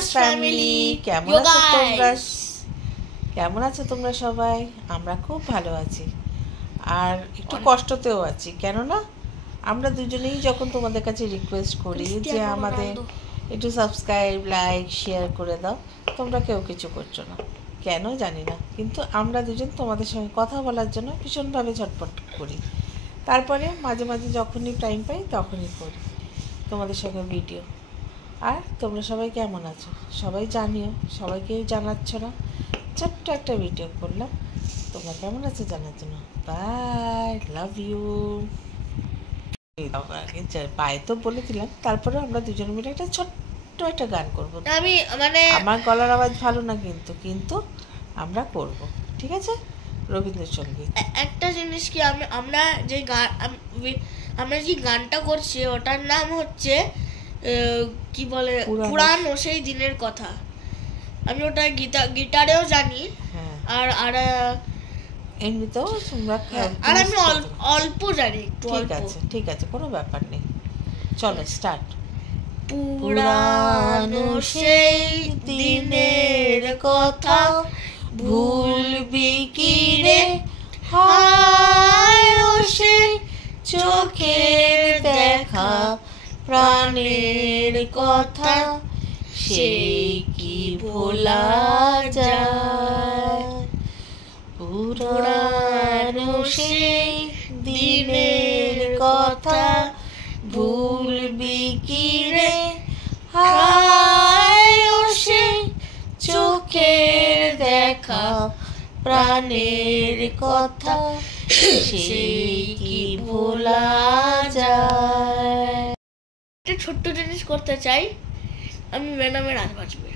Yoga's family কেমন আছো তোমরা সবাই? আমরা খুব ভালো আছি, আর একটু কষ্টতেও আছি। কেননা আমরা দুজনেই যখন তোমাদের কাছে রিকোয়েস্ট করি যে আমাদের একটু সাবস্ক্রাইব, লাইক, শেয়ার করে দাও, তোমরা কেউ কিছু করছো না। কেন জানি না, কিন্তু আমরা দুজন তোমাদের সঙ্গে কথা বলার জন্য ভীষণভাবে ছটফট করি। তারপরে মাঝে মাঝে যখনই টাইম পাই তখনই করি তোমাদের সঙ্গে ভিডিও। আর তোমরা সবাই কেমন আছো সবাই জানিও, সবাইকেও জানাচ্ছ না। ছোট্ট একটা ভিডিও করলাম, তোমরা কেমন আছো জানার জন্য। Bye, love you. পায়ে তো বলে দিলাম, তারপরে আমরা দুজন মিলে একটা ছোট্ট একটা গান করবো। আমি মানে আমার গলার আওয়াজ ভালো না, কিন্তু আমরা করব, ঠিক আছে? রবীন্দ্রসঙ্গীত। একটা জিনিস কি, আমরা যে গানটা করছি ওটার নাম হচ্ছে কি বলে, পুরানো সেই দিনের কথা। আমি ওটা গিটারেও জানি, আর এমনিতেও তোমরা, আর আমি অল্প জানি, একটু। ঠিক আছে, কোনো ব্যাপার নেই। চলো স্টার্ট। পুরানো সেই দিনের কথা ভুলবি কি রে, হায় ও সেই চোখের দেখা প্রাণের কথা, সেই কি ভোলা যায়। পুরানো সেই দিনের কথা ভুলবি কি রে, হায় ও সেই চোখের দেখা প্রাণের কথা, সেই কি ভোলা যায়। একটা ছোট্ট জিনিস করতে চাই, আমি ম্যাডামের হাত বাঁচবে।